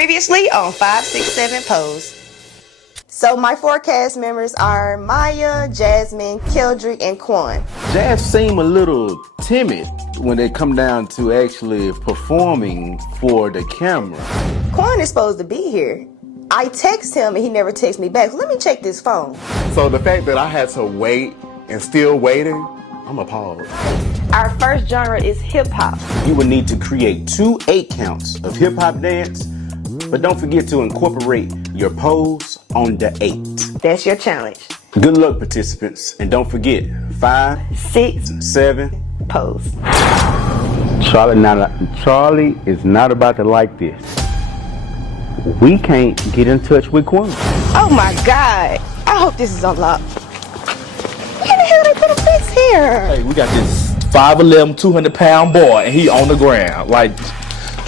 Previously on 567 Pose. So my 4 cast members are Maya, Jasmine, Keldrick, and Quan. Jazz seem a little timid when they come down to actually performing for the camera. Quan is supposed to be here. I text him and he never texts me back. Let me check this phone. So the fact that I had to wait and still waiting, I'm appalled. Our first genre is hip hop. You would need to create 2 8 counts of hip hop dance, but don't forget to incorporate your pose on the 8. That's your challenge. Good luck, participants, and don't forget 5, 6, 7. pose. Charlie is not about to like this. We can't get in touch with Quan. Oh my God. I hope this is unlocked. Where the hell they put a fix here? Hey, we got this 5'11", 200-pound boy, and he on the ground. Like,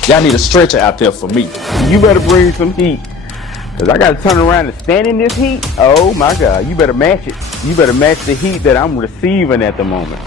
y'all need a stretcher out there for me. You better bring some heat, cause I gotta turn around and stand in this heat. Oh my God, you better match it. You better match the heat that I'm receiving at the moment.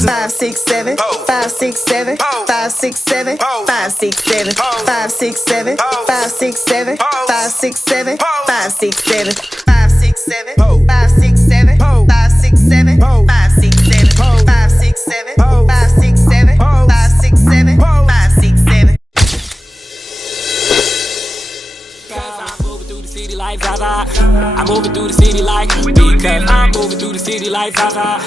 5, 6, 7, 5, 6, 7, 5, 6, 7, 5, 6, 7, 5, 6, 7, 5, 6, 7, 5, 6, 7, 5, 6, 7, 5, 6, 7, 5, 6, 7, 5, 6, 7, 5, 6, 7, 5, 6, 7, 5, 6, 7, 5, 6, 7, 5, 6, 7. Like Zaza, I'm moving through the city like because I'm moving through the city like Zaza.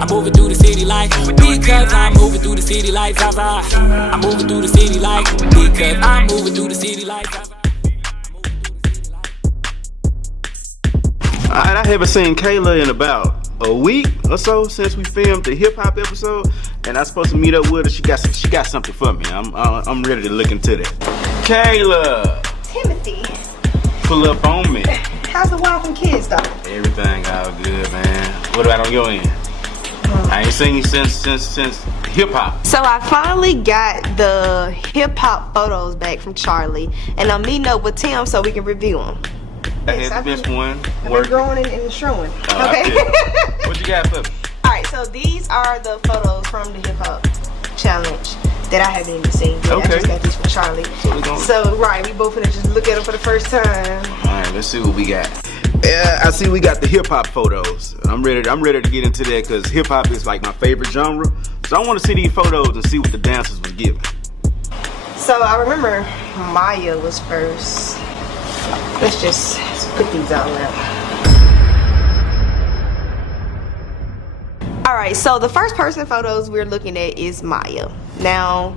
I'm moving through the city like because I'm moving through the city like Zaza. I'm moving through the city like because I'm moving through the city like Zaza. Alright, I haven't seen Kayla in about a week or so since we filmed the hip hop episode, and I'm supposed to meet up with her. She got something for me. I'm ready to look into that. Kayla, Timothy, pull up on me. how's the wife and kids though? Everything all good, man. What about on your end? I ain't seen you since hip hop. So I finally got the hip hop photos back from Charlie, and I'm meeting up with Tim so we can review them. I had this one I've been working. growing and showing. Oh, Okay. What you got for me? Alright, so these are the photos from the hip hop challenge that I haven't even seen yet. Okay. I just got these from Charlie. So right, we both gonna just look at them for the first time. Alright, let's see what we got. Yeah, I see we got the hip hop photos. I'm ready to get into that because hip hop is like my favorite genre. So I want to see these photos and see what the dancers was giving. So I remember Maya was first. Let's just put these out now. Alright, so the first person photos we're looking at is Maya. Now,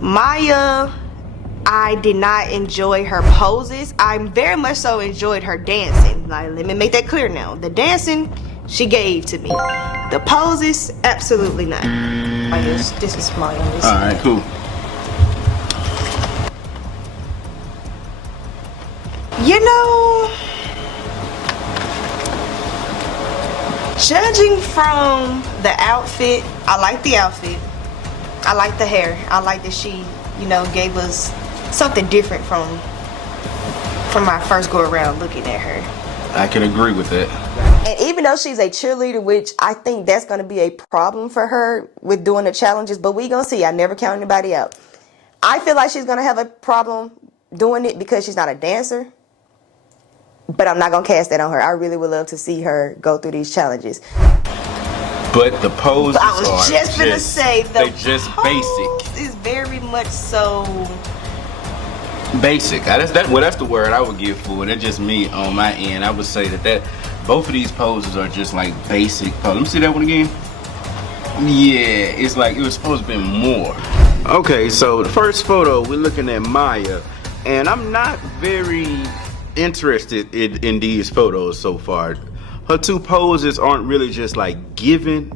Maya, I did not enjoy her poses. I very much so enjoyed her dancing. Like, let me make that clear now. The dancing, she gave to me. The poses, absolutely not. This is Maya. Alright, cool. You know, judging from the outfit, I like the outfit. I like the hair. I like that she, gave us something different from my first go around looking at her. I can agree with that. And even though she's a cheerleader, which I think that's going to be a problem for her with doing the challenges, but we going to see. I never count anybody out. I feel like she's going to have a problem doing it because she's not a dancer. But I'm not going to cast that on her. I really would love to see her go through these challenges. But the poses I was just going to say, they're just basic. Is very much so basic. That's the word I would give for it. That's just me on my end. I would say that both of these poses are just like basic poses. Let me see that one again. Yeah, it's like it was supposed to be more. Okay, so the first photo, we're looking at Maya, and I'm not very interested in these photos so far. Her 2 poses aren't really just like giving.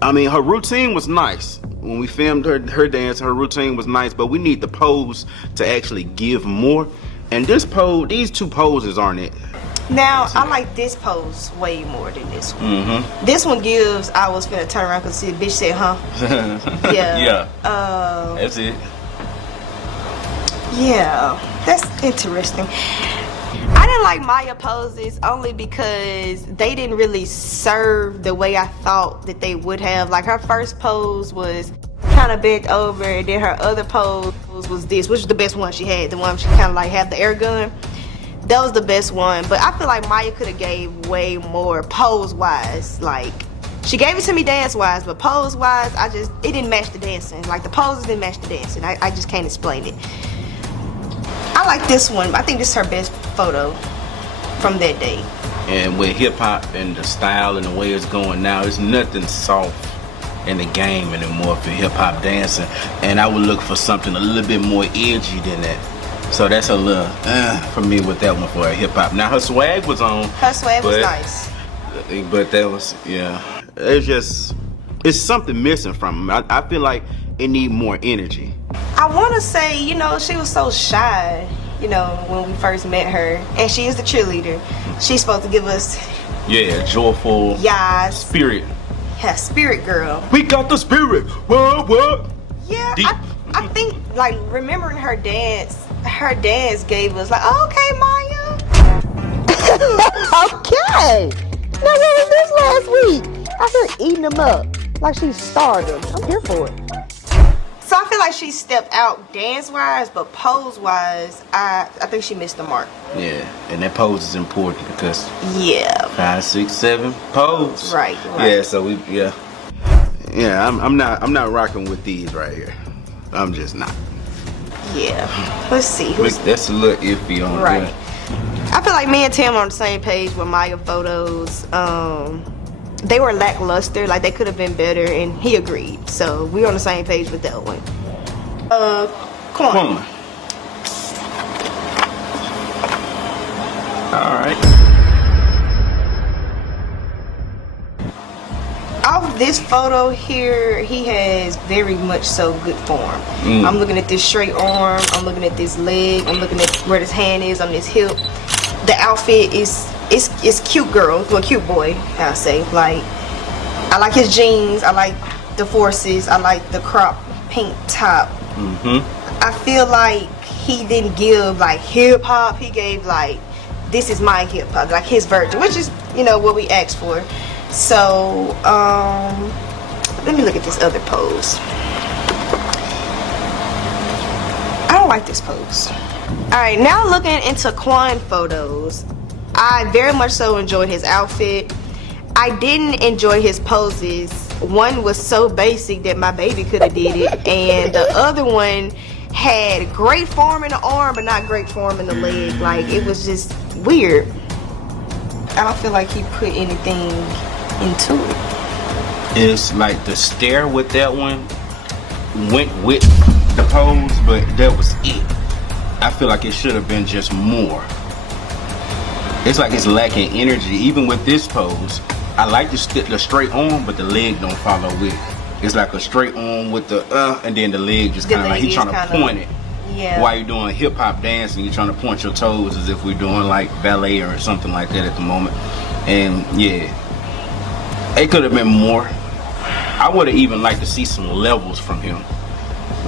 I mean, her routine was nice. When we filmed her dance, her routine was nice, but we need the pose to actually give more. And these 2 poses aren't it. Now, I like this pose way more than this one. Mm-hmm. This one gives, I was gonna turn around because the bitch said, huh? Yeah. Yeah. That's it. Yeah, that's interesting. I didn't like Maya poses only because they didn't really serve the way I thought that they would have. Like, her first pose was kind kind of bent over, and then her other pose was this, which was the best one she had. The one she kind of like had the air gun. That was the best one. But I feel like Maya could have gave way more pose-wise. Like, she gave it to me dance-wise, but pose-wise, it didn't match the dancing. Like, the poses didn't match the dancing. I just can't explain it. I like this one. I think this is her best photo from that day. And with hip-hop and the style and the way it's going now, it's nothing soft in the game anymore for hip-hop dancing. And I would look for something a little bit more edgy than that. So that's a little for me with that one for a hip-hop. Now her swag was on. Her swag was nice. But that was, yeah. It's something missing from him. I feel like it need more energy. I want to say, you know, she was so shy, you know, when we first met her. And she is the cheerleader. She's supposed to give us... Yeah, joyful spirit. Yeah, spirit girl. We got the spirit. What? Yeah, I think, like, remembering her dance gave us, like, oh, okay, Maya. Okay. Now what was this last week? I started eating them up like she starved them. I'm here for it. So I feel like she stepped out dance-wise, but pose-wise, I think she missed the mark. Yeah, and that pose is important because 5, 6, 7 pose. Right. Yeah, so I'm not rocking with these right here. I'm just not. Yeah. Let's see. That's a little iffy on right. there. I feel like me and Tim are on the same page with Maya photos. They were lackluster, like they could have been better, and he agreed. So we're on the same page with that one. Quan. Alright. Off this photo here, he has very much so good form. I'm looking at this straight arm, I'm looking at this leg, I'm looking at where his hand is on this hip. The outfit is cute girl, well, cute boy, I'll say. Like, I like his jeans, I like the forces, I like the crop pink top. I feel like he didn't give like hip hop, he gave like, this is my hip hop, like his version, which is, you know, what we asked for. So, let me look at this other pose. I don't like this pose. Alright, now looking into Quan photos, I very much so enjoyed his outfit. I didn't enjoy his poses. One was so basic that my baby could have did it, and the other one had great form in the arm but not great form in the leg. Like, it was just weird. I don't feel like he put anything into it. It's like the stare with that one went with the pose, but that was it. I feel like it should have been just more. It's like it's lacking energy. Even with this pose, I like the straight arm, but the leg don't follow with it. It's like a straight arm with the and then the leg just kind of like he's trying to point it. Yeah. While you're doing hip hop dancing, you're trying to point your toes as if we're doing like ballet or something like that at the moment. And yeah, it could have been more. I would have even liked to see some levels from him.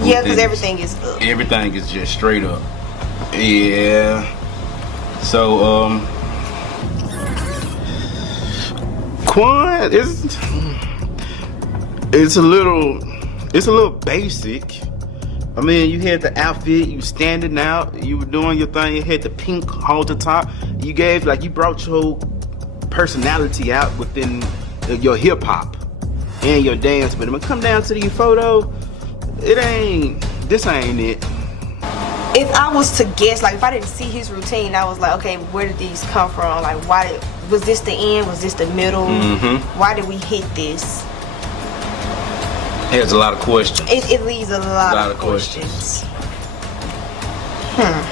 Yeah, because everything is up. Everything is just straight up. Yeah. So Quan it's a little basic. I mean, you had the outfit, you standing out, you were doing your thing, you had the pink halter top. You brought your personality out within your hip hop and your dance. But when it come down to the photo, this ain't it. If I was to guess, like if I didn't see his routine, I was like, okay, where did these come from? Like, was this the end? Was this the middle? Why did we hit this? There's a lot of questions. It leaves a lot of questions.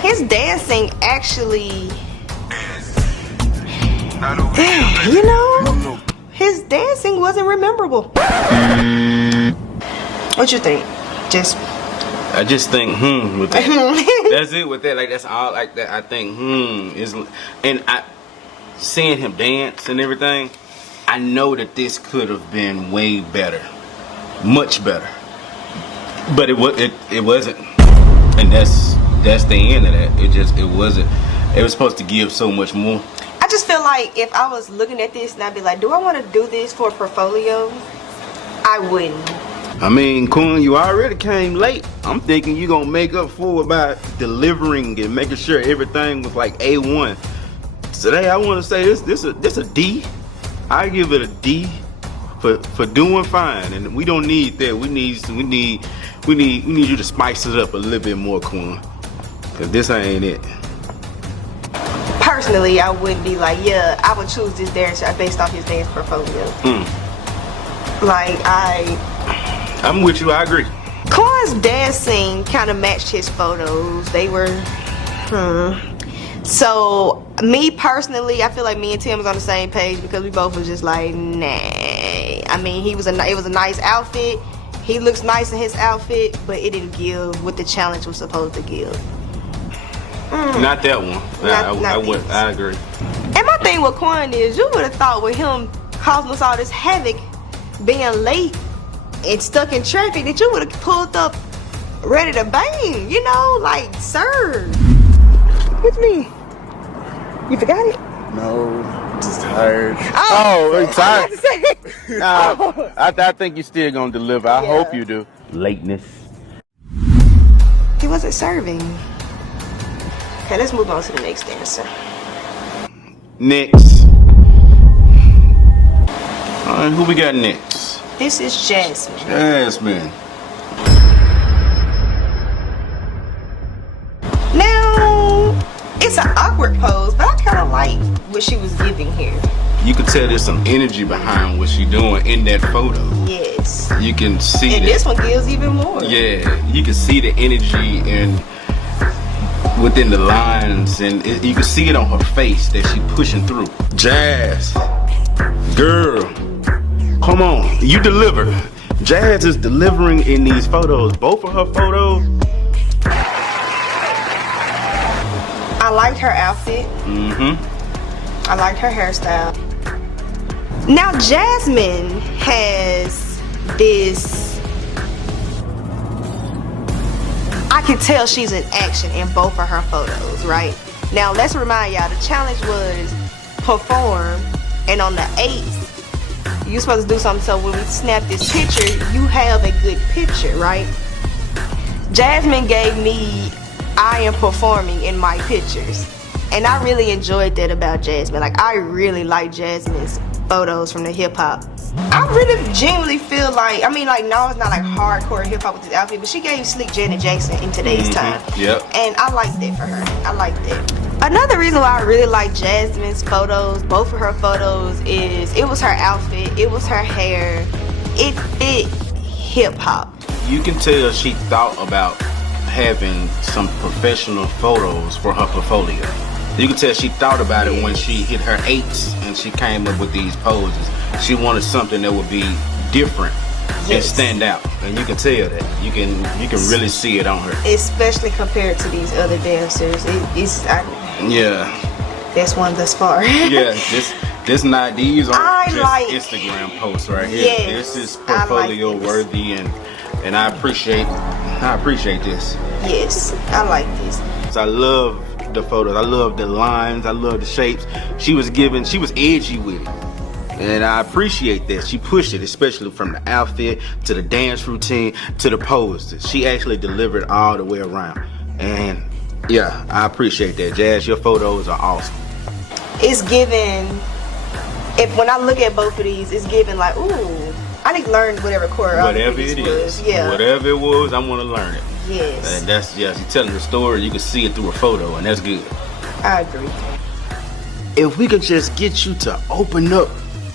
His dancing actually, you know, his dancing wasn't memorable. What you think? I just think with that. That's it with that. Like that's all like that. I think is, and seeing him dance and everything, I know that this could have been way better, much better. But it wasn't, and that's the end of that. It wasn't. It was supposed to give so much more. I just feel like if I was looking at this and I'd be like, do I want to do this for a portfolio? I wouldn't. I mean, Queen, you already came late. I'm thinking you gonna make up for it by delivering and making sure everything was like A1. Today, I want to say this a D. I give it a D for doing fine, and we don't need that. We need you to spice it up a little bit more, Queen, cause this ain't it. Personally, I would be like, yeah, I would choose this dancer based off his dance portfolio. Like, I'm with you, I agree. Corn's dancing kind of matched his photos. They were, So, me personally, I feel like me and Tim was on the same page because we both was just like, nah. I mean, it was a nice outfit. He looks nice in his outfit, but it didn't give what the challenge was supposed to give. Not that one. I agree. And my thing with Quan is, you would have thought with him causing us all this havoc, being late and stuck in traffic, that you would have pulled up ready to bang, you know, like, sir. What's me? You forgot it? No, just tired. Oh, tired? Nah, I think you still gonna deliver. I hope you do. Lateness. he wasn't serving. Okay, let's move on to the next dancer. Next. Alright, who we got next? This is Jasmine. Jasmine. Now, it's an awkward pose, but I kind of like what she was giving here. You can tell there's some energy behind what she's doing in that photo. Yes. You can see And that. this one gives even more. Yeah, you can see the energy and within the lines, and you can see it on her face that she pushing through. Jazz, girl, come on, you deliver. Jazz is delivering in these photos. Both of her photos. I liked her outfit. I liked her hairstyle. Now Jasmine has this, I can tell she's in action in both of her photos, right? Now let's remind y'all, the challenge was perform, and on the 8th, you're supposed to do something, so when we snap this picture, you have a good picture, right? Jasmine gave me, I am performing in my pictures. And I really enjoyed that about Jasmine. Like, I really like Jasmine's photos from the hip hop. I really genuinely feel like, I mean, like, no, it's not like hardcore hip hop with this outfit, but she gave slick Janet Jackson in today's time. Yep. And I like that for her. I like that. Another reason why I really like Jasmine's photos, both of her photos, is it was her outfit, it was her hair, it fit hip hop. You can tell she thought about having some professional photos for her portfolio. You can tell she thought about it when she hit her 8s and she came up with these poses. She wanted something that would be different and stand out, and you can tell that. You can really see it on her. Especially compared to these other dancers, This one thus far. Yeah, this not, these aren't just like Instagram posts right here. Yes, This is portfolio worthy, and I appreciate this. Yes, I like this. So I love the photos. I love the lines. I love the shapes. She was edgy with it. And I appreciate that. She pushed it, especially from the outfit to the dance routine to the poses. She actually delivered all the way around. And yeah, I appreciate that. Jazz, your photos are awesome. It's given, when I look at both of these, it's given like, ooh, I need to learn whatever choreography Whatever it is. Yeah. Whatever it was, I want to learn it. Yes. And that's, you're telling the story, you can see it through a photo, and that's good. I agree. If we could just get you to open up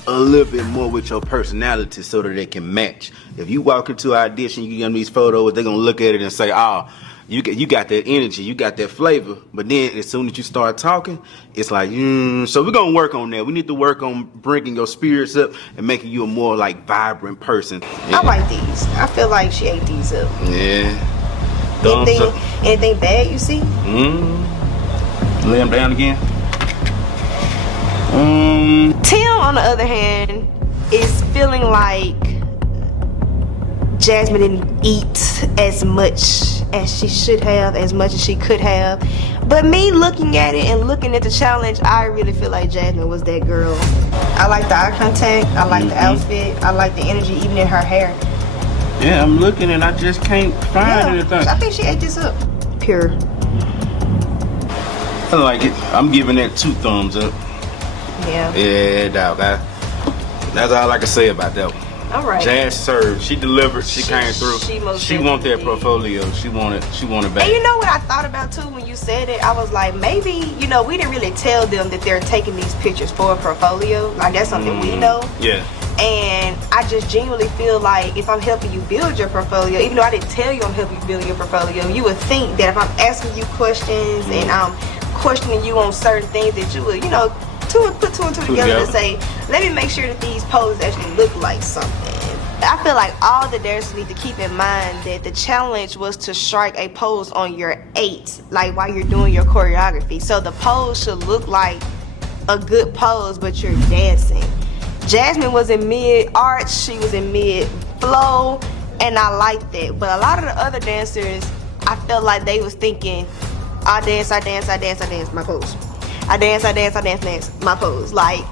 a little bit more with your personality so that they can match. If you walk into an audition, you get them these photos, they're going to look at it and say, oh, you got that energy, you got that flavor. But then as soon as you start talking, it's like, so we're going to work on that. We need to work on bringing your spirits up and making you a more like vibrant person. Yeah. I like these. I feel like she ate these up. Yeah. Anything bad you see? Lay them down again. Tim, on the other hand, is feeling like Jasmine didn't eat as much as she should have, as much as she could have. But me looking at it and looking at the challenge, I really feel like Jasmine was that girl. I like the eye contact, I like the outfit, I like the energy, even in her hair. Yeah, I'm looking and I just can't find anything. I think she ate this up. Pure. I like it. I'm giving that 2 thumbs up. Yeah. Yeah, dog. That's all I can say about that one. All right. Jazz served. She delivered. She came through. She want that definitely portfolio. She wanted back. And you know what I thought about too when you said it? I was like, maybe, you know, we didn't really tell them that they're taking these pictures for a portfolio. Like, that's something we know. Yeah. And I just genuinely feel like if I'm helping you build your portfolio, even though I didn't tell you I'm helping you build your portfolio, you would think that if I'm asking you questions and I'm questioning you on certain things, that you would, you know, put two and two together and say, let me make sure that these poses actually look like something. I feel like all the dancers need to keep in mind that the challenge was to strike a pose on your 8, like while you're doing your choreography. So the pose should look like a good pose, but you're dancing. Jasmine was in mid-arch, she was in mid-flow, and I liked that. But a lot of the other dancers, I felt like they was thinking, I dance, my pose. I dance, my pose. Like,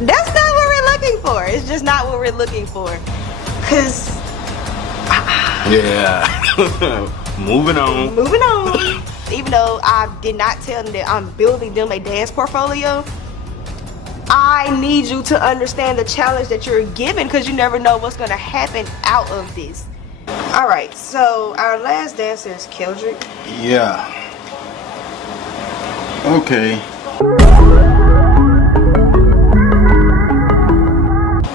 that's not what we're looking for. It's just not what we're looking for. Cause yeah. Moving on. Even though I did not tell them that I'm building them a dance portfolio, I need you to understand the challenge that you're given, because you never know what's gonna happen out of this. All right, so our last dancer is Keldrick. Yeah. Okay.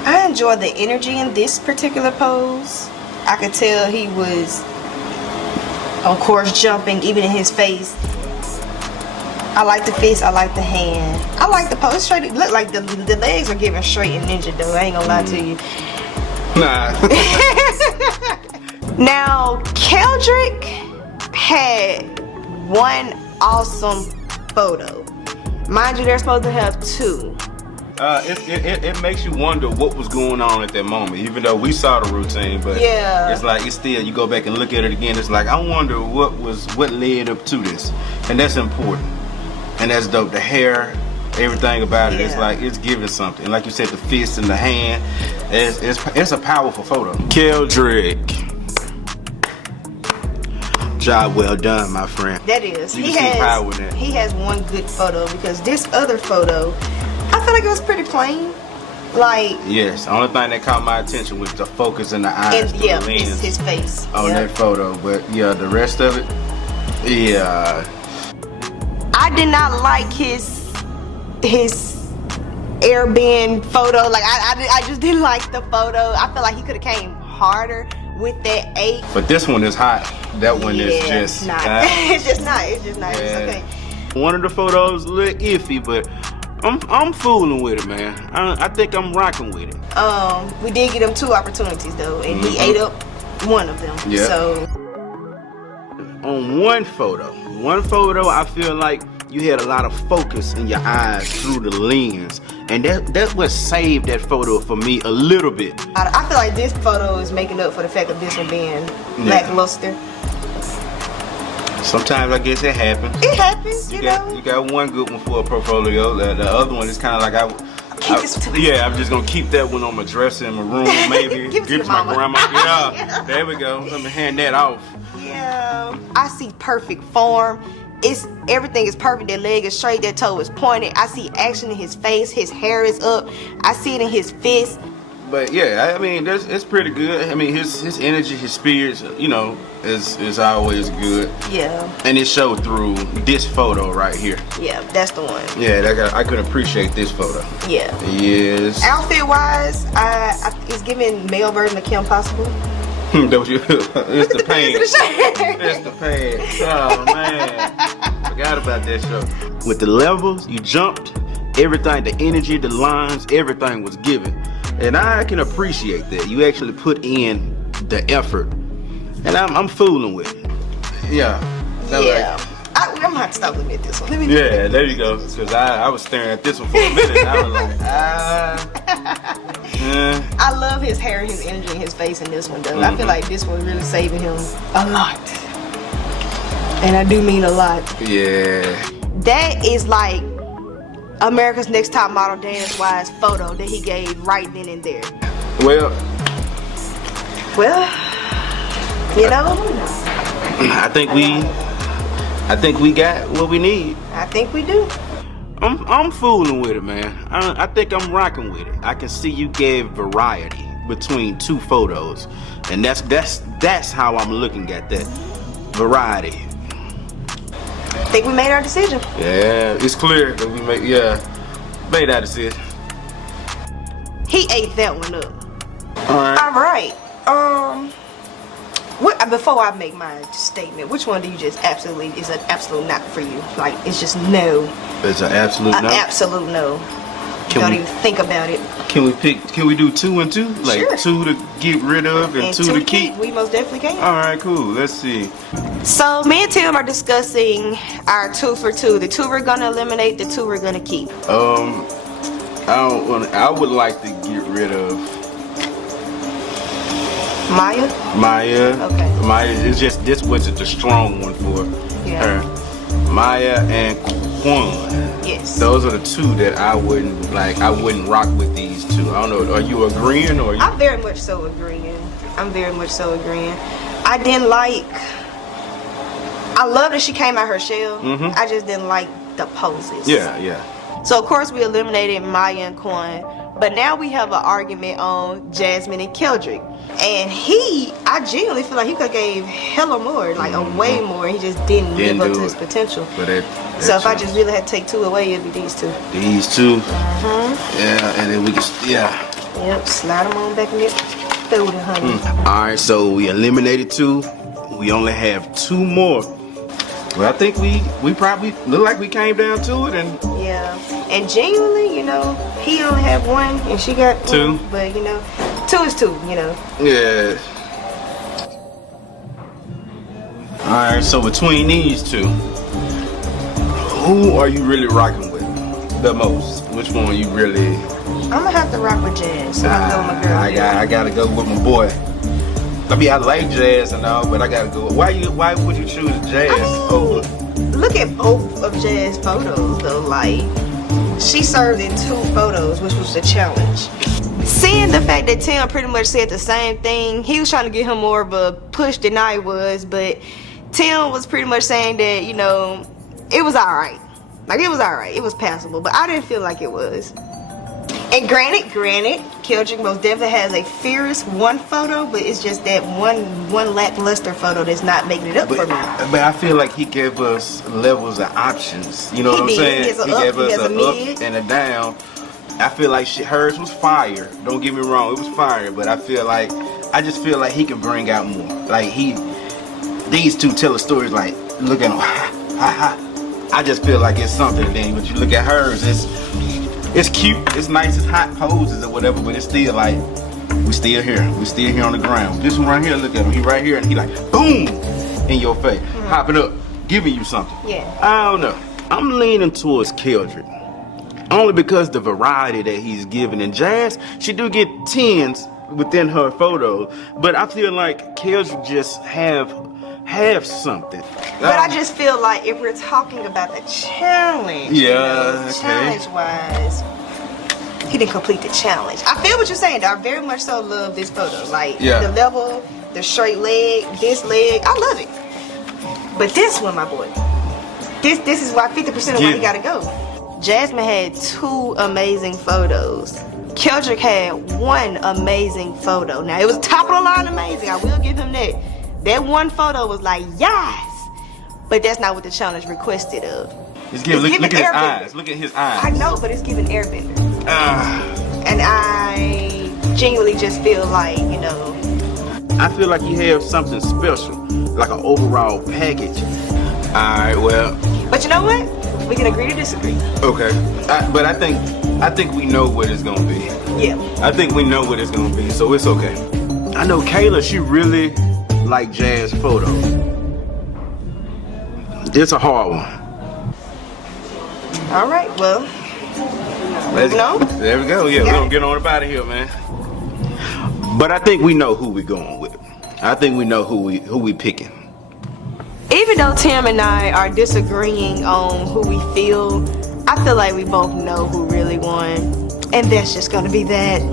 I enjoyed the energy in this particular pose. I could tell he was, of course, jumping even in his face. I like the fist, I like the hand. I like the pose. Straight, look like the legs are giving straight and ninja though. I ain't gonna lie to you. Nah. Now, Keldrick had one awesome photo. Mind you, they're supposed to have 2. It makes you wonder what was going on at that moment, even though we saw the routine, but yeah, it's like, it's still, you go back and look at it again, it's like, I wonder what led up to this, and that's important, and that's dope. The hair, everything about it, it's like, it's giving something. Like you said, the fist and the hand, it's a powerful photo. Keldrick. Job well done, my friend. That is. You can see power in that. He has one good photo, because this other photo, I feel like it was pretty plain. Like, yes, the only thing that caught my attention was the focus in the eyes, and, the lens his face on that photo. But yeah, the rest of it, yeah. I did not like his airbend photo. Like, I just didn't like the photo. I feel like he could have came harder with that 8. But this one is hot. That one is just not. It's just not. It's just not. Yeah. It's okay. One of the photos a little iffy, but I'm fooling with it, man. I think I'm rocking with it. We did get him 2 opportunities though, and he ate up one of them. Yeah. So on one photo, I feel like you had a lot of focus in your eyes through the lens, and that's what saved that photo for me a little bit. I feel like this photo is making up for the fact of this one being lackluster. Sometimes I guess it happens. It happens, you know. You got one good one for a portfolio. The other one is kind of like I'm just gonna keep that one on my dresser in my room, maybe. Give it to my mama. grandma. Yeah, there we go. Let me hand that off. Yeah, I see perfect form. Everything is perfect. That leg is straight, that toe is pointed. I see action in his face. His hair is up. I see it in his fist. But yeah, I mean, it's pretty good. I mean, his energy, his spirits, you know, is always good. Yeah. And it showed through this photo right here. Yeah, that's the one. Yeah, I could appreciate this photo. Yeah. Yes. Outfit wise, it's giving male version of Kim Possible. It's the pants. It's the pants. Oh man, forgot about that show. With the levels, you jumped. Everything, the energy, the lines, everything was given. And I can appreciate that. You actually put in the effort. And I'm fooling with it. Yeah. Yeah. I'm gonna have to stop looking at this one. Yeah, there you go. Because I was staring at this one for a minute and I was like, I love his hair and his energy and his face in this one though. I feel like this one really saving him a lot. And I do mean a lot. Yeah. That is like America's Next Top Model dance wise photo that he gave right then and there. Well, Well, you know, I think we got what we need. I think we do. I'm fooling with it, man. I think I'm rocking with it. I can see you gave variety between two photos, and that's how I'm looking at that variety. I think we made our decision. Yeah, it's clear that we made that decision. He ate that one up. All right. Before I make my statement, which one do you just absolutely is an absolute not for you? Like, it's just no. It's an absolute no. Absolute no. Don't even think about it. Can we do 2 and 2? Like Sure. 2 to get rid of and 2 to keep? We most definitely can. All right, cool. Let's see. So me and Tim are discussing our 2 for 2. The 2 we're gonna eliminate, the 2 we're gonna keep. I would like to get rid of Maya. Okay. Maya is just, this wasn't the strong one for her. Maya and Quan. Yes. Those are the 2 that I wouldn't rock with these 2. I don't know. Are you agreeing or? I'm very much so agreeing. I didn't like. I love that she came out her shell. I just didn't like the poses. Yeah. So of course we eliminated Maya and Quan, but now we have an argument on Jasmine and Keldrick. And I genuinely feel like he could have gave hella more, like a way more. He just didn't live up to his potential. So if I just really had to take 2 away, it'd be these 2. These 2. Yeah, and then we just Yep, slide them on back in there. Food and honey. All right, so we eliminated 2. We only have 2 more. Well, I think we probably look like we came down to it, and yeah. And genuinely, he only had 1 and she got 2. But 2 is 2, Yeah. All right, so between these 2, who are you really rocking with the most? Which one are you really? I'm gonna have to rock with Jazz. So I'm going with my girl. I gotta go with my boy. I like Jazz and all, but I gotta go. Why would you choose Jazz over? Look at both of Jazz's photos though. Like, she served in 2 photos, which was the challenge. Seeing the fact that Tim pretty much said the same thing, he was trying to get him more of a push than I was, but Tim was pretty much saying that, it was alright. Like, it was alright. It was passable, but I didn't feel like it was. And granted, Keldrick most definitely has a fierce 1 photo, but it's just that one lackluster photo that's not making it up for me. But I feel like he gave us levels of options. You know what I'm saying? He gave us an up and a down. I feel like hers was fire. Don't get me wrong, it was fire. But I just feel like he can bring out more. Like these 2 tell a stories like, look at him, I just feel like it's something. Then when you look at hers, it's cute, it's nice, it's hot poses or whatever, but it's still like, we still here on the ground. This one right here, look at him, he right here, and he like, boom, in your face, popping up, giving you something. Yeah. I don't know. I'm leaning towards Keldrick, only because the variety that he's giving. And Jazz, she do get 10s within her photo, but I feel like Keldrick just have something. But I just feel like if we're talking about the challenge, challenge-wise, he didn't complete the challenge. I feel what you're saying, though. I very much so love this photo. Like, the level, the straight leg, this leg, I love it. But this one, my boy, this is why 50% of why he gotta go. Jasmine had 2 amazing photos. Keldrick had 1 amazing photo. Now, it was top of the line amazing. I will give him that. That 1 photo was like, yes! But that's not what the challenge requested of. Look at his eyes. Look at his eyes. I know, but it's giving airbender. And I genuinely just feel like, I feel like he has something special, like an overall package. Alright, well. But you know what? We can agree to disagree. Okay. But I think we know what it's gonna be. Yeah. I think we know what it's gonna be, so it's okay. I know Kayla, she really like Jazz photo. It's a hard one. All right, well, there we go. Yeah, we're gonna get on up out of here, man. But I think we know who we going with. I think we know who we picking. Even though Tim and I are disagreeing on who we feel, I feel like we both know who really won, and that's just gonna be that.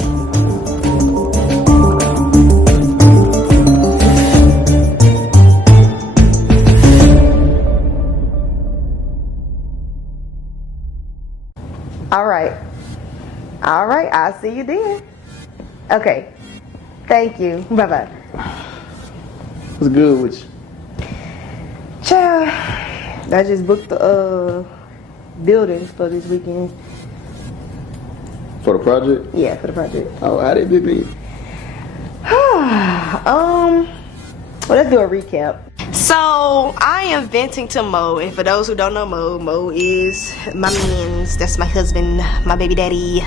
All right, I'll see you then. Okay. Thank you. Bye-bye. What's good with you? Child, I just booked the buildings for this weekend. For the project? Yeah, for the project. Oh, how did it be? Well, let's do a recap. So I am venting to Mo, and for those who don't know Mo is my man's, that's my husband, my baby daddy,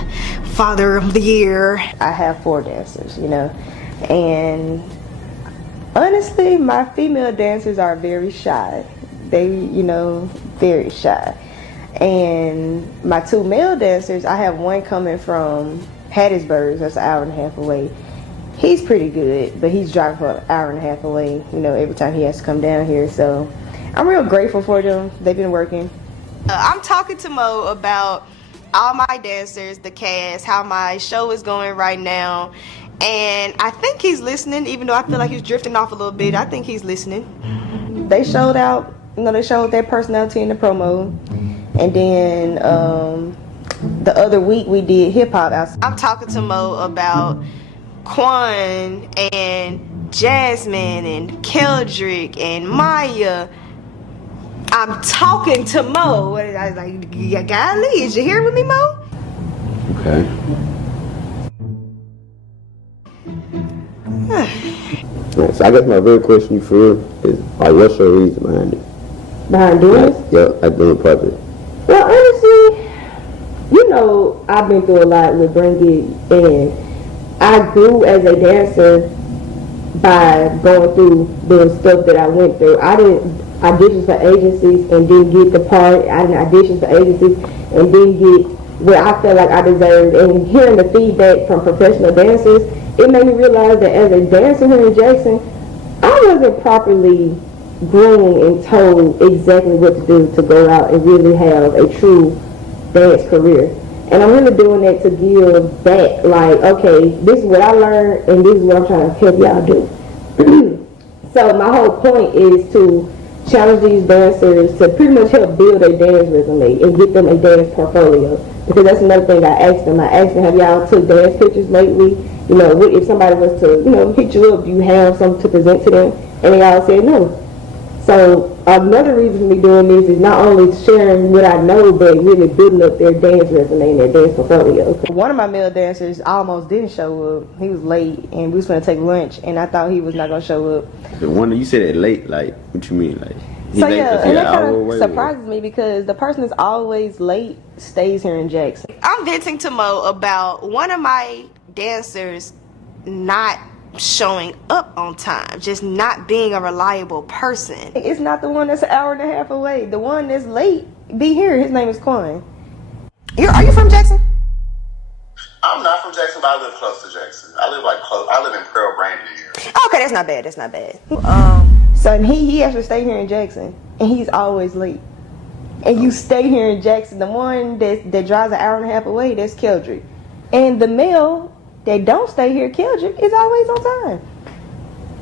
father of the year. I have 4 dancers, you know, and honestly, my female dancers are very shy. They, you know, very shy. And my 2 male dancers, I have one coming from Hattiesburg, that's an hour and a half away. He's pretty good, but he's driving for an hour and a half away, you know, every time he has to come down here. So I'm real grateful for them. They've been working. I'm talking to Mo about all my dancers, the cast, how my show is going right now. And I think he's listening, even though I feel like he's drifting off a little bit. I think he's listening. They showed out, you know, they showed their personality in the promo. And then the other week we did hip hop. I'm talking to Mo about Quan and Jasmine and Keldrick and Maya. I'm talking to Mo. I was like, golly, is you here with me, Mo? Okay. Right, so I guess my real question for you is, like, what's your reason behind it? Behind doing this? Yeah, like doing the project. Well, honestly, you know, I've been through a lot with Bring It, and I grew as a dancer by going through the stuff that I went through. I didn't audition for agencies and didn't get the part. I didn't audition for agencies and didn't get where I felt like I deserved. And hearing the feedback from professional dancers, it made me realize that as a dancer here in Jackson, I wasn't properly groomed and told exactly what to do to go out and really have a true dance career. And I'm really doing that to give back, like, okay, this is what I learned and this is what I'm trying to help y'all do. So my whole point is to challenge these dancers to pretty much help build a dance resume and get them a dance portfolio. Because that's another thing I asked them. I asked them, have y'all took dance pictures lately? You know, what, if somebody was to, you know, pick you up, do you have something to present to them? And they all said no. So another reason for me doing this is not only sharing what I know, but really building up their dance resume and their dance portfolio. One of my male dancers almost didn't show up. He was late, and we was going to take lunch, and I thought he was not going to show up. The one that you said it late, like, what you mean, like? So yeah, and that kind of surprises me because the person that's always late stays here in Jackson. I'm venting to Mo about one of my dancers not showing up on time, just not being a reliable person. It's not the one that's an hour and a half away. The one that's late be here. His name is Quan. Are you from Jackson? I'm not from Jackson, but I live close to Jackson. I live close. I live in Pearl Brandon here. Okay, that's not bad. That's not bad. So he actually stayed here in Jackson, and he's always late. And you stay here in Jackson. The one that drives an hour and a half away, that's Keldrick. And the male that don't stay here, Keldrick, is always on time.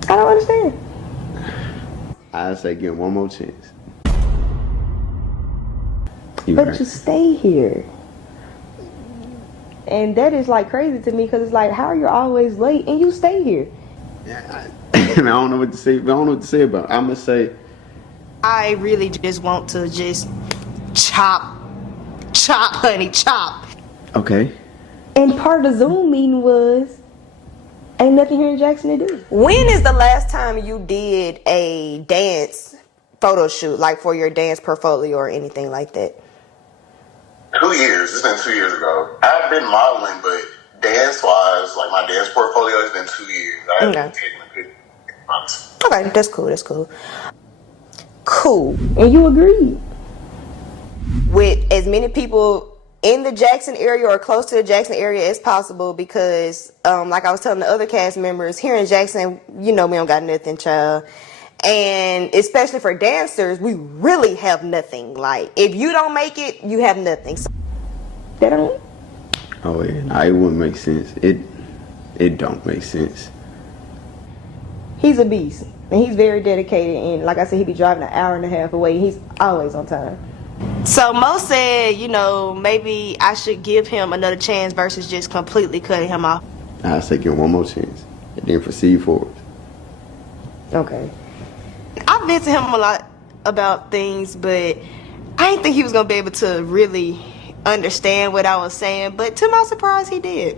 I don't understand. I say give him one more chance. But you stay here. And that is like crazy to me because it's like, how are you always late and you stay here? Yeah, I don't know what to say. I don't know what to say about it. I'm gonna say, I really just want to just chop, honey, chop. okay. And part of the Zoom meeting was, ain't nothing here in Jackson to do. When is the last time you did a dance photo shoot, like for your dance portfolio or anything like that? 2 years. It's been 2 years ago. I've been modeling, but dance-wise, like my dance portfolio has been 2 years. I haven't taken a good months. Okay, that's cool. That's cool. Cool. And you agreed with as many people in the Jackson area or close to the Jackson area as possible because, like I was telling the other cast members, here in Jackson, you know, we don't got nothing, child. And especially for dancers, we really have nothing. Like, if you don't make it, you have nothing. So, they don't. Oh yeah, nah, it wouldn't make sense. It don't make sense. He's a beast, and he's very dedicated. And like I said, he be driving an hour and a half away. He's always on time. So Mo said, you know, maybe I should give him another chance versus just completely cutting him off. I say give him one more chance and then proceed forward. Okay. I vented him a lot about things, but I didn't think he was gonna be able to really understand what I was saying. But to my surprise, he did.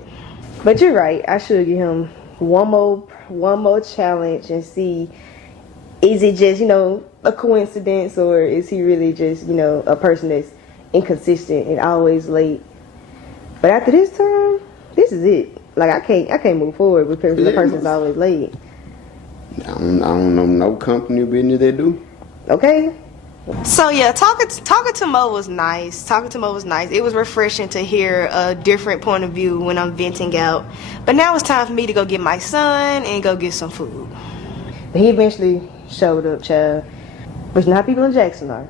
But you're right. I should give him one more challenge and see, is it just, you know, a coincidence, or is he really just, you know, a person that's inconsistent and always late? But after this time, this is it. Like I can't move forward with the person's always late. I don't know no company business they do. Okay. So yeah, talking to Mo was nice. It was refreshing to hear a different point of view when I'm venting out. But now it's time for me to go get my son and go get some food. But he eventually showed up, child. But not people in Jackson are.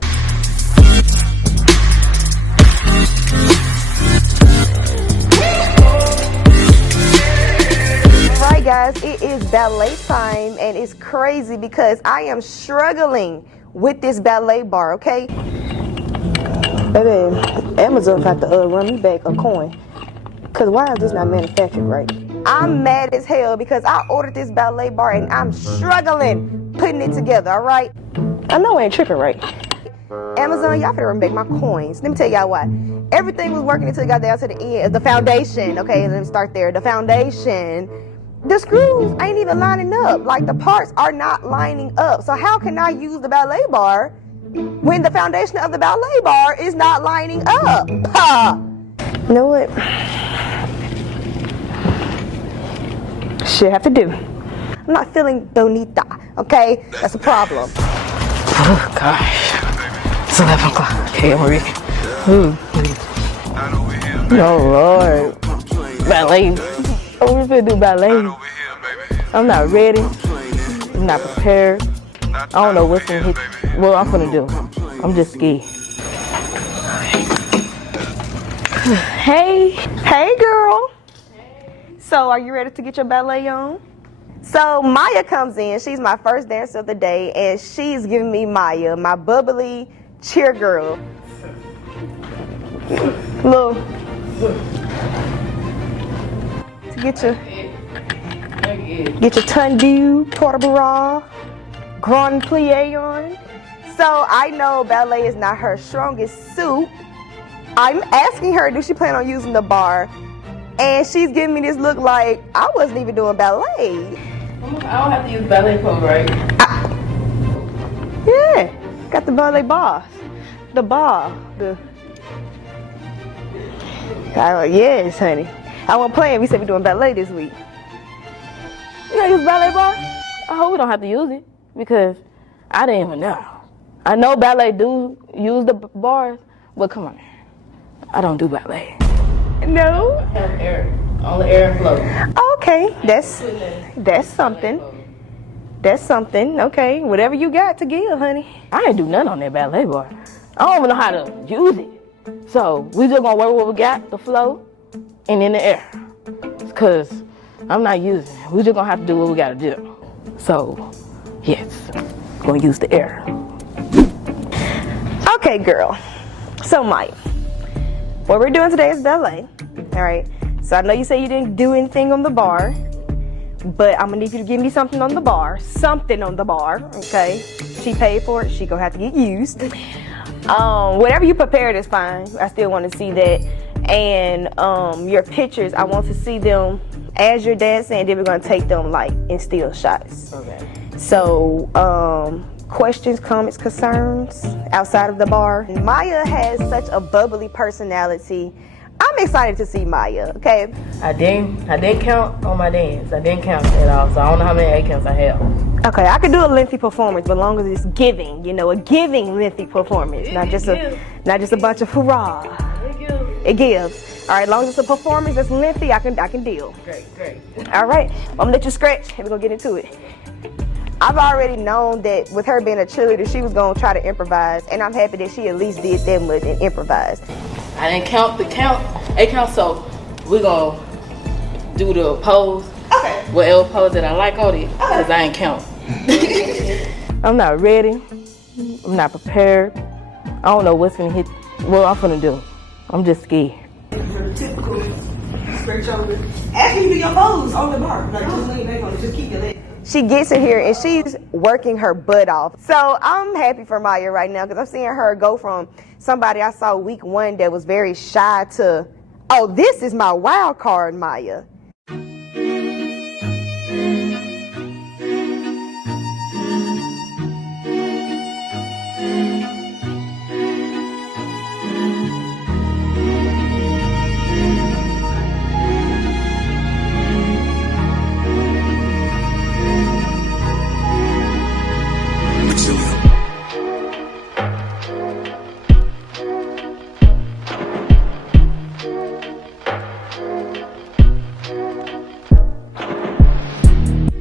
Alright guys, it is ballet time, and it's crazy because I am struggling with this ballet bar, okay? Baby, Amazon got to run me back a coin. Cause why is this not manufactured right? I'm mad as hell because I ordered this ballet bar and I'm struggling putting it together, alright? I know I ain't tripping, right? Amazon, y'all better run back my coins. Let me tell y'all why. Everything was working until it got down to the end. The foundation, okay, let me start there. The foundation. The screws ain't even lining up. Like, the parts are not lining up. So how can I use the ballet bar when the foundation of the ballet bar is not lining up? Ha! You know what? Shit have to do. I'm not feeling bonita, okay? That's a problem. Oh, gosh. It's 11 o'clock. Okay, I'm ready. Oh, Lord. Ballet. Oh, we finna do ballet. I'm not ready. I'm not prepared. I don't know what's gonna hit. What I'm gonna do. I'm just scared. Hey, girl. So, are you ready to get your ballet on? So, Maya comes in. She's my first dancer of the day, and she's giving me Maya, my bubbly cheer girl. Look. Get your tendu, port bras, grand plie on. So I know ballet is not her strongest suit. I'm asking her, does she plan on using the bar? And she's giving me this look like I wasn't even doing ballet. I don't have to use ballet pose, right? Yeah, got the ballet bar. Yes, honey. I wasn't playing. We said we're doing ballet this week. You gonna use ballet bar? I hope we don't have to use it because I didn't even know. I know ballet do use the bars, but come on, I don't do ballet. No. I have air, only air and flow. Okay, that's something. That's something. Okay, whatever you got to give, honey. I ain't do nothing on that ballet bar. I don't even know how to use it. So we just gonna work what we got, the flow, and in the air. Cause I'm not using it. We just gonna have to do what we gotta do. So, yes, gonna use the air. Okay, girl. So, Mike, what we're doing today is ballet. All right. So I know you say you didn't do anything on the bar, but I'm gonna need you to give me something on the bar. Okay? She paid for it. She gonna have to get used. Whatever you prepared is fine. I still want to see that. And your pictures, I want to see them as you're dancing, and then we're gonna take them like in still shots. Okay. So, questions, comments, concerns outside of the bar. Maya has such a bubbly personality. I'm excited to see Maya, okay? I didn't count on my dance. I didn't count at all, so I don't know how many 8 counts I have. Okay, I could do a lengthy performance, but as long as it's giving, you know, a giving lengthy performance, not just a bunch of hurrah. It gives. All right, as long as it's a performance that's lengthy, I can deal. Great. All right, I'm gonna let you stretch, and we're gonna get into it. I've already known that with her being a cheerleader, she was gonna try to improvise, and I'm happy that she at least did that much and improvised. I didn't count the 8 counts, so we're gonna do the pose. Okay. Whatever pose that I like on it, because I ain't count. I'm not ready. I'm not prepared. I don't know what's gonna hit. what I'm finna do. I'm just scared. Your typical square shoulder. After you do your pose on the bar, like just lean back on it, just keep your leg. She gets in here and she's working her butt off. So I'm happy for Maya right now because I'm seeing her go from somebody I saw week 1 that was very shy to, oh, this is my wild card, Maya.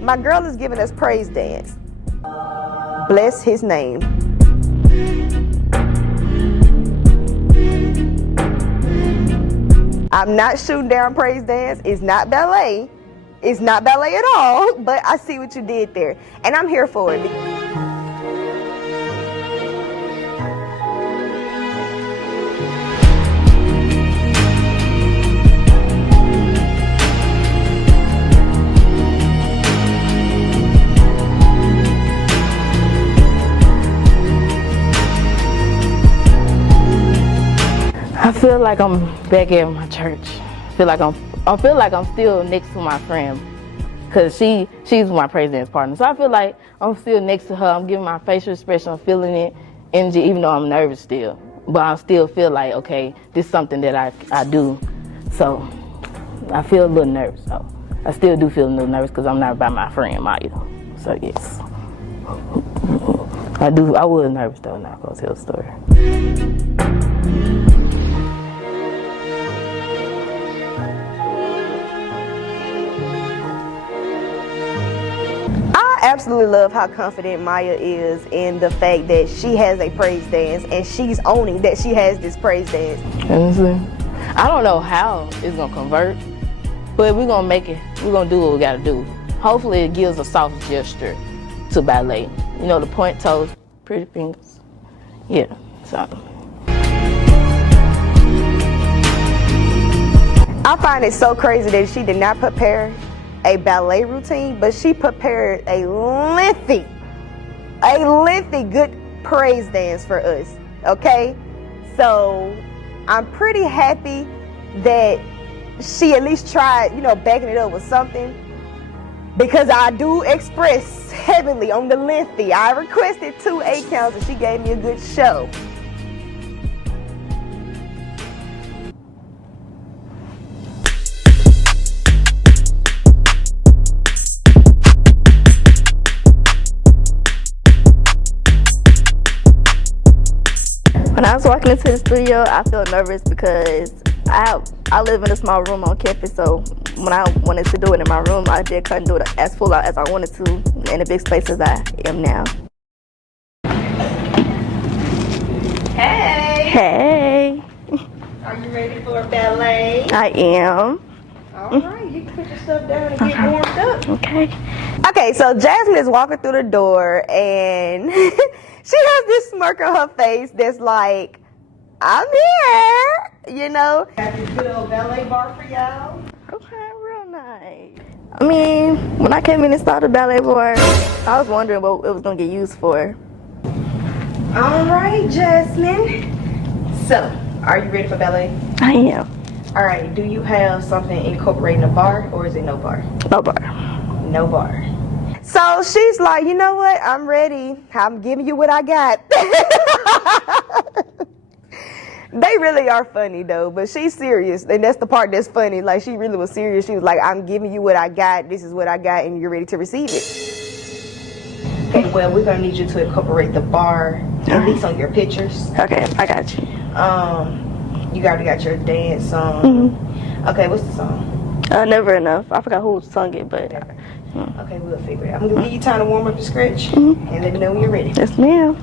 My girl is giving us praise dance. Bless his name. I'm not shooting down praise dance. It's not ballet. It's not ballet at all, but I see what you did there. And I'm here for it. I feel like I'm back at my church. I feel like I'm still next to my friend, cause she's my praise dance partner. So I feel like I'm still next to her. I'm giving my facial expression, I'm feeling it, energy, even though I'm nervous still. But I still feel like, okay, this is something that I do. So I feel a little nervous. So I still do feel a little nervous because I'm not by my friend Maya. So yes, I was nervous though. Not gonna tell the story. I absolutely love how confident Maya is in the fact that she has a praise dance and she's owning that she has this praise dance. Honestly, I don't know how it's gonna convert, but we're gonna make it. We're gonna do what we gotta do. Hopefully it gives a soft gesture to ballet. You know, the point toes, pretty fingers. Yeah, so. I find it so crazy that she did not prepare a ballet routine, but she prepared a lengthy good praise dance for us, okay? So I'm pretty happy that she at least tried, backing it up with something, because I do express heavily on the lengthy. I requested 2 8 counts and she gave me a good show. When I was walking into the studio, I felt nervous because I live in a small room on campus, so when I wanted to do it in my room, I just couldn't do it as full out as I wanted to in a big space as I am now. Hey! Hey! Are you ready for ballet? I am. All right, you can put your stuff down and get warmed up. Okay. Okay, so Jasmine is walking through the door and she has this smirk on her face that's like, I'm here, Got this good old ballet bar for y'all. Okay, real nice. I mean, when I came in and saw the ballet bar, I was wondering what it was going to get used for. All right, Jasmine. So, are you ready for ballet? I am. All right, do you have something incorporating a bar or is it no bar? No bar. No bar. So she's like, you know what? I'm ready. I'm giving you what I got. They really are funny though, but she's serious. And that's the part that's funny. Like, she really was serious. She was like, I'm giving you what I got. This is what I got and you're ready to receive it. Okay, well, we're going to need you to incorporate the bar, at least on your pictures. Okay, I got you. You already got your dance song. Okay, what's the song? Never Enough. I forgot who sung it, but... Okay, we'll figure it out. I'm going to give you time to warm up your scratch and let me know when you're ready. Yes, ma'am.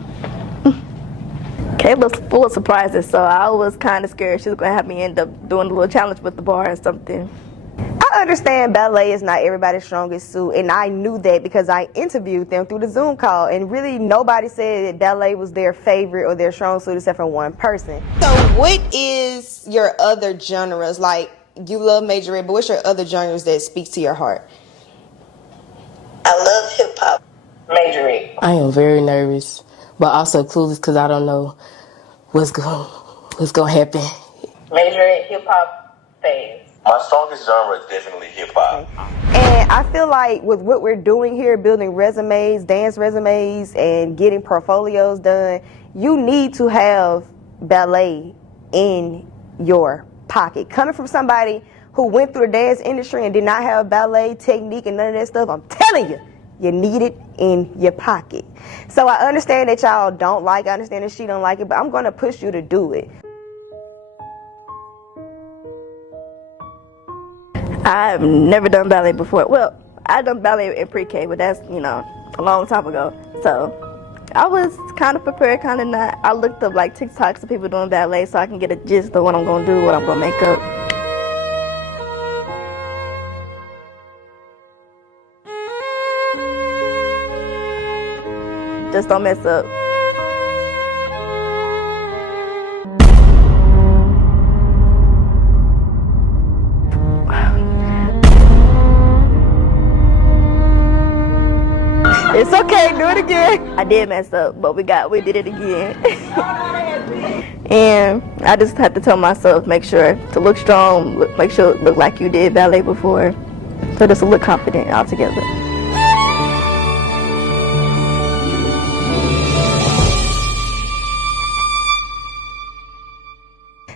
Kayla's full of surprises, so I was kind of scared she was going to have me end up doing a little challenge with the bar or something. I I understand ballet is not everybody's strongest suit, and I knew that because I interviewed them through the Zoom call, and really nobody said that ballet was their favorite or their strong suit except for one person. So what is your other genres? Like, you love majorette, but what's your other genres that speak to your heart? I love hip hop. Majorette. I am very nervous, but also clueless because I don't know what's going to happen. Majorette hip hop phase. My strongest genre is definitely hip hop. And I feel like with what we're doing here, building resumes, dance resumes, and getting portfolios done, you need to have ballet in your pocket. Coming from somebody who went through the dance industry and did not have ballet technique and none of that stuff, I'm telling you, you need it in your pocket. So I understand that y'all don't like it, I understand that she don't like it, but I'm gonna push you to do it. I've never done ballet before. Well, I done ballet in pre-K, but that's, a long time ago. So I was kind of prepared, kind of not. I looked up like TikToks of people doing ballet so I can get a gist of what I'm going to do, what I'm going to make up. Just don't mess up. It's okay, do it again. I did mess up, but we did it again. And I just have to tell myself, make sure to look strong, make sure it look like you did ballet before, so just to look confident altogether.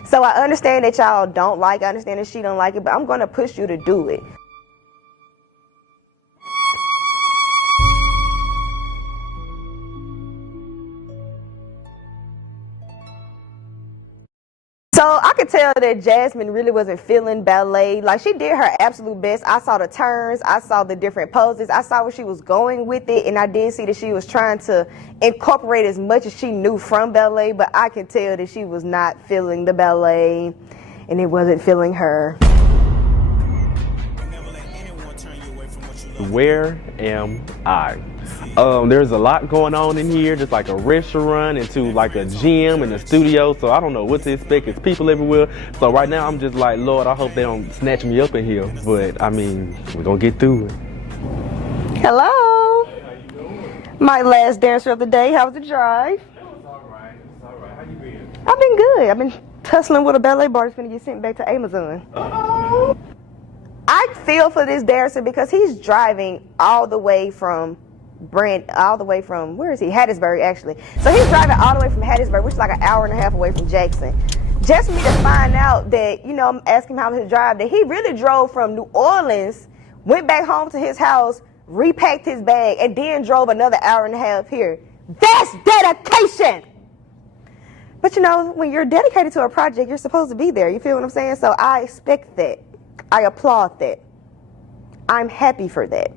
So I understand that y'all don't like it, I understand that she don't like it, but I'm gonna push you to do it. So I could tell that Jasmine really wasn't feeling ballet. Like, she did her absolute best. I saw the turns, I saw the different poses, I saw where she was going with it, and I did see that she was trying to incorporate as much as she knew from ballet, but I could tell that she was not feeling the ballet, and it wasn't feeling her. Where am I? There's a lot going on in here, just like a restaurant into like a gym and a studio, so I don't know what to expect. It's people everywhere. So right now I'm just like, Lord, I hope they don't snatch me up in here. But I mean, we're gonna get through it. Hello. Hey, how you doing? My last dancer of the day. How was the drive? It was alright. It's alright. How you been? I've been good. I've been tussling with a ballet bar that's gonna get sent back to Amazon. Uh-oh. I feel for this dancer because he's driving all the way from where is he? Hattiesburg, actually. So he's driving all the way from Hattiesburg, which is like an hour and a half away from Jackson. Just for me to find out that, I'm asking him how to drive, that he really drove from New Orleans, went back home to his house, repacked his bag, and then drove another hour and a half here. That's dedication! But when you're dedicated to a project, you're supposed to be there. You feel what I'm saying? So I expect that. I applaud that. I'm happy for that.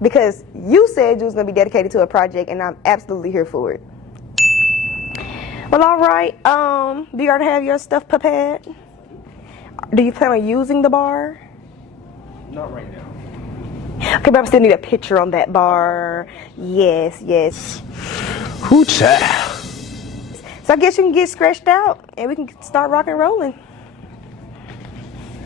Because you said you was going to be dedicated to a project, and I'm absolutely here for it. Well, all right. Do you already have your stuff prepared? Do you plan on using the bar? Not right now. Okay, but I still need a picture on that bar. Yes. Whoo, child. So I guess you can get scratched out, and we can start rock and rolling.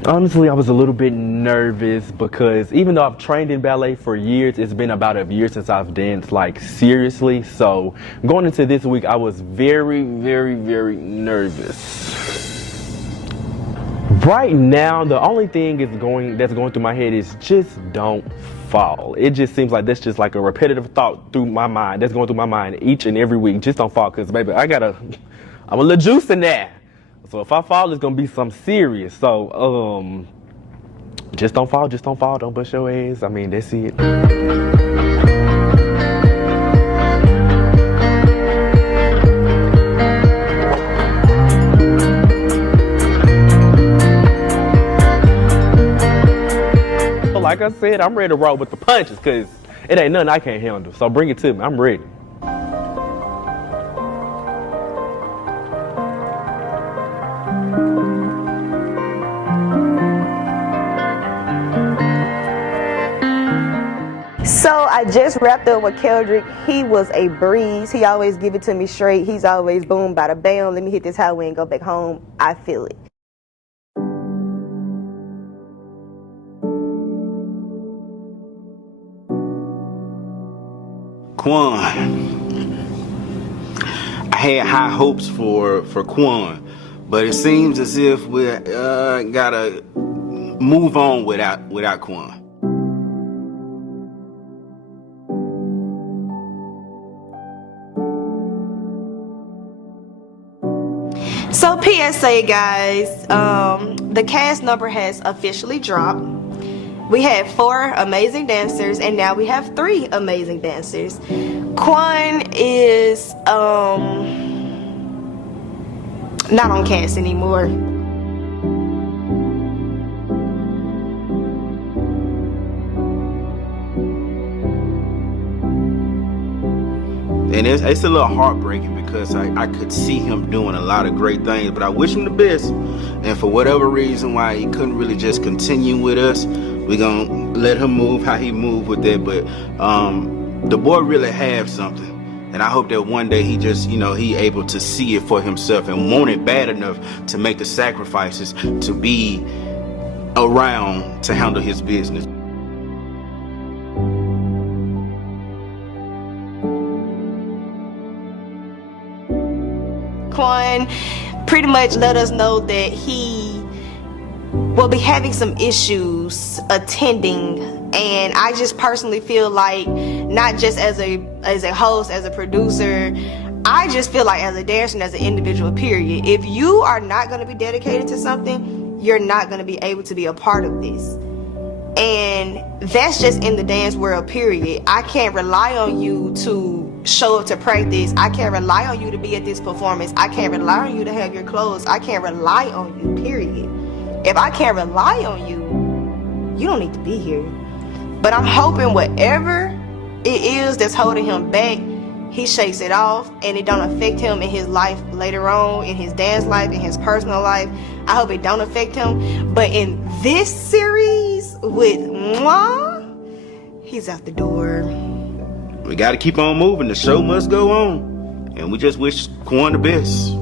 Honestly, I was a little bit nervous because even though I've trained in ballet for years, it's been about a year since I've danced like seriously. So going into this week, I was very, very, very nervous. Right now, the only thing that's going through my head is just don't fall. It just seems like that's just like a repetitive thought through my mind. That's going through my mind each and every week. Just don't fall, because baby, I'm a little juice in there. So if I fall, it's gonna be something serious. So just don't fall, don't bust your ass. I mean, that's it. Like I said, I'm ready to roll with the punches, because it ain't nothing I can't handle. So bring it to me, I'm ready. Just wrapped up with Keldrick. He was a breeze. He always give it to me straight. He's always boom, bada bam. Let me hit this highway and go back home. I feel it. Quan. I had high hopes for Quan, but it seems as if we gotta move on without Quan. So PSA guys, the cast number has officially dropped. We had 4 amazing dancers and now we have 3 amazing dancers. Quan is not on cast anymore. And it's a little heartbreaking because I could see him doing a lot of great things, but I wish him the best. And for whatever reason why he couldn't really just continue with us, we're gonna let him move how he moved with that. But the boy really has something. And I hope that one day he just, he able to see it for himself and want it bad enough to make the sacrifices to be around to handle his business. Quan pretty much let us know that he will be having some issues attending, and I just personally feel like, not just as a host, as a producer, I just feel like as a dancer and as an individual, period, if you are not going to be dedicated to something, you're not going to be able to be a part of this. And that's just in the dance world, period. I can't rely on you to show up to practice. I can't rely on you to be at this performance. I can't rely on you to have your clothes. I can't rely on you, period. If I can't rely on you, you don't need to be here. But I'm hoping whatever it is that's holding him back, he shakes it off and it don't affect him in his life later on, in his dance life, in his personal life. I hope it don't affect him. But in this series with Mwah, he's out the door. We gotta keep on moving. The show must go on. And we just wish Quan the best.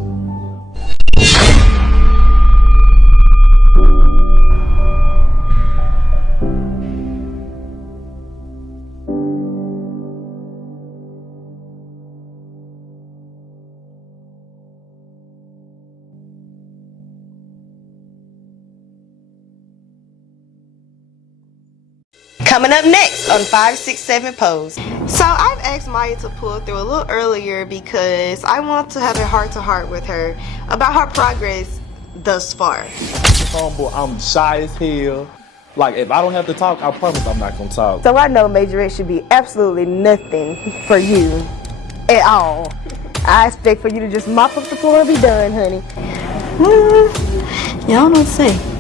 Coming up next on 5, 6, 7 Pose. So I've asked Maya to pull through a little earlier because I want to have a heart-to-heart with her about her progress thus far. I'm shy as hell. Like, if I don't have to talk, I promise I'm not gonna talk. So I know Major X should be absolutely nothing for you at all. I expect for you to just mop up the floor and be done, honey. Yeah, I don't know what to say.